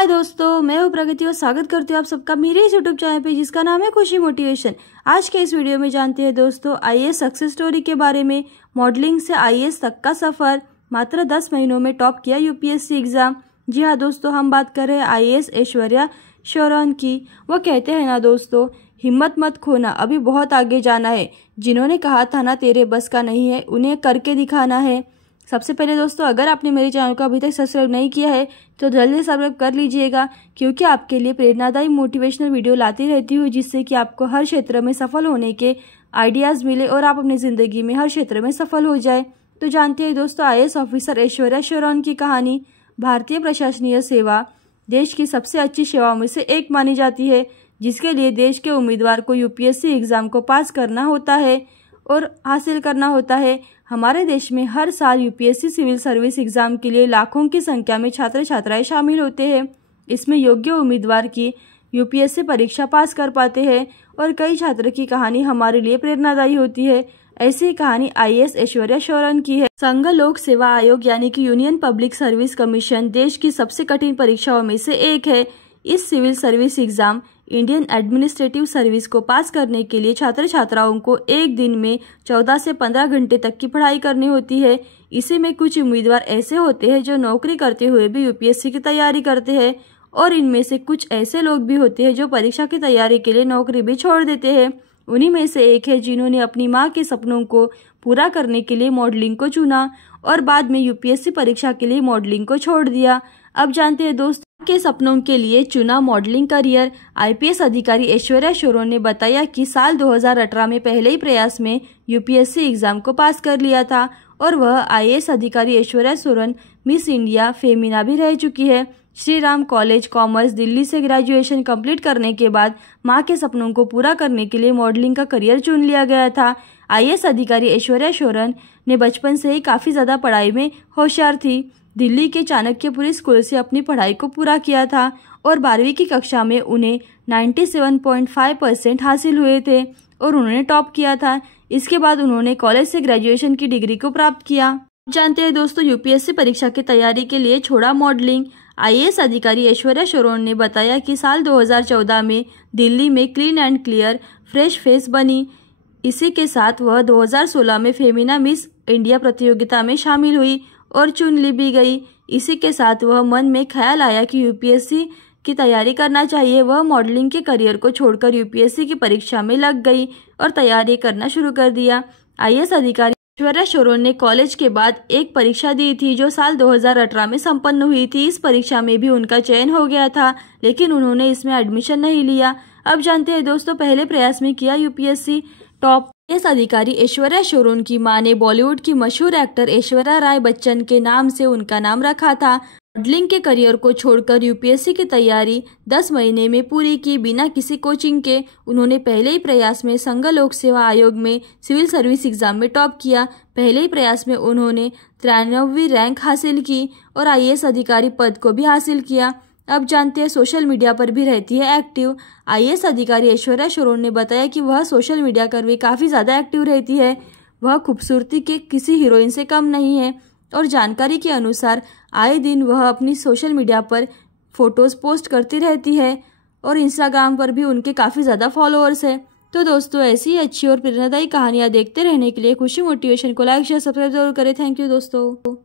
हाय दोस्तों, मैं हूँ प्रगति और स्वागत करती हूँ आप सबका मेरे इस यूट्यूब चैनल पे जिसका नाम है खुशी मोटिवेशन। आज के इस वीडियो में जानते हैं दोस्तों आईएएस सक्सेस स्टोरी के बारे में। मॉडलिंग से आईएएस तक का सफर, मात्र 10 महीनों में टॉप किया यूपीएससी एग्जाम। जी हाँ दोस्तों, हम बात कर रहे हैं आईएएस ऐश्वर्या शौरन की। वो कहते हैं ना दोस्तों, हिम्मत मत खोना, अभी बहुत आगे जाना है। जिन्होंने कहा था ना तेरे बस का नहीं है, उन्हें करके दिखाना है। सबसे पहले दोस्तों, अगर आपने मेरे चैनल को अभी तक सब्सक्राइब नहीं किया है तो जल्दी सब्सक्राइब कर लीजिएगा, क्योंकि आपके लिए प्रेरणादायी मोटिवेशनल वीडियो लाती रहती हूँ, जिससे कि आपको हर क्षेत्र में सफल होने के आइडियाज़ मिले और आप अपनी ज़िंदगी में हर क्षेत्र में सफल हो जाए। तो जानते हैं दोस्तों आईएएस ऑफिसर ऐश्वर्या शौरन की कहानी। भारतीय प्रशासनिक सेवा देश की सबसे अच्छी सेवाओं में से एक मानी जाती है, जिसके लिए देश के उम्मीदवार को यूपीएससी एग्ज़ाम को पास करना होता है और हासिल करना होता है। हमारे देश में हर साल यूपीएससी सिविल सर्विस एग्जाम के लिए लाखों की संख्या में छात्र छात्राएं शामिल होते हैं। इसमें योग्य उम्मीदवार की यूपीएससी परीक्षा पास कर पाते हैं और कई छात्र की कहानी हमारे लिए प्रेरणादायी होती है। ऐसी ही कहानी आईएएस ऐश्वर्या शौरन की है। संघ लोक सेवा आयोग यानी कि यूनियन पब्लिक सर्विस कमीशन देश की सबसे कठिन परीक्षाओं में से एक है। इस civil service exam Indian administrative service को पास करने के लिए छात्र छात्राओं को एक दिन में 14 से 15 घंटे तक की पढ़ाई करनी होती है। इसी में कुछ उम्मीदवार ऐसे होते हैं जो नौकरी करते हुए भी यूपीएससी की तैयारी करते हैं, और इनमें से कुछ ऐसे लोग भी होते हैं जो परीक्षा की तैयारी के लिए नौकरी भी छोड़ देते हैं। उन्हीं में से एक है जिन्होंने अपनी माँ के सपनों को पूरा करने के लिए मॉडलिंग को चुना और बाद में यूपीएससी परीक्षा के लिए मॉडलिंग को छोड़ दिया। अब जानते हैं दोस्तों के सपनों के लिए चुना मॉडलिंग करियर। आईपीएस अधिकारी ऐश्वर्या शौरन ने बताया कि साल 2018 में पहले ही प्रयास में यूपीएससी एग्जाम को पास कर लिया था और वह आईएएस अधिकारी ऐश्वर्या शौरन मिस इंडिया फेमिना भी रह चुकी है। श्री राम कॉलेज कॉमर्स दिल्ली से ग्रेजुएशन कंप्लीट करने के बाद मां के सपनों को पूरा करने के लिए मॉडलिंग का करियर चुन लिया गया था। आईएएस अधिकारी ऐश्वर्या शौरन ने बचपन से ही काफ़ी ज़्यादा पढ़ाई में होशियार थी। दिल्ली के चाणक्यपुरी स्कूल से अपनी पढ़ाई को पूरा किया था और 12वीं की कक्षा में उन्हें 97.5% हासिल हुए थे और उन्होंने टॉप किया था। इसके बाद उन्होंने कॉलेज से ग्रेजुएशन की डिग्री को प्राप्त किया। जानते हैं दोस्तों यूपीएससी परीक्षा की तैयारी के लिए छोड़ा मॉडलिंग। आईएएस अधिकारी ऐश्वर्या शौरन ने बताया कि साल 2014 में दिल्ली में clean and clear fresh face बनी। इसी के साथ वह 2016 में फेमिना मिस इंडिया प्रतियोगिता में शामिल हुई और चुन ली भी गई। इसी के साथ वह मन में ख्याल आया कि यूपीएससी की तैयारी करना चाहिए। वह मॉडलिंग के करियर को छोड़कर यूपीएससी की परीक्षा में लग गई और तैयारी करना शुरू कर दिया। आईएएस अधिकारी ऐश्वर्या शौरन ने कॉलेज के बाद एक परीक्षा दी थी जो साल 2018 में संपन्न हुई थी। इस परीक्षा में भी उनका चयन हो गया था, लेकिन उन्होंने इसमें एडमिशन नहीं लिया। अब जानते हैं दोस्तों पहले प्रयास में किया यूपीएससी टॉप। आईएएस अधिकारी ऐश्वर्या शौरन की मां ने बॉलीवुड की मशहूर एक्टर ऐश्वर्या राय बच्चन के नाम से उनका नाम रखा था। मॉडलिंग के करियर को छोड़कर यूपीएससी की तैयारी 10 महीने में पूरी की बिना किसी कोचिंग के। उन्होंने पहले ही प्रयास में संघ लोक सेवा आयोग में सिविल सर्विस एग्जाम में टॉप किया। पहले ही प्रयास में उन्होंने 93वीं रैंक हासिल की और आईएएस अधिकारी पद को भी हासिल किया। अब जानते हैं सोशल मीडिया पर भी रहती है एक्टिव। आईएएस अधिकारी ऐश्वर्या शौरन ने बताया कि वह सोशल मीडिया पर भी काफ़ी ज़्यादा एक्टिव रहती है। वह खूबसूरती के किसी हीरोइन से कम नहीं है और जानकारी के अनुसार आए दिन वह अपनी सोशल मीडिया पर फोटोज़ पोस्ट करती रहती है और इंस्टाग्राम पर भी उनके काफ़ी ज़्यादा फॉलोअर्स है। तो दोस्तों ऐसी ही अच्छी और प्रेरणादायी कहानियाँ देखते रहने के लिए खुशी मोटिवेशन को लाइक शेयर सब्सक्राइब जरूर करें। थैंक यू दोस्तों।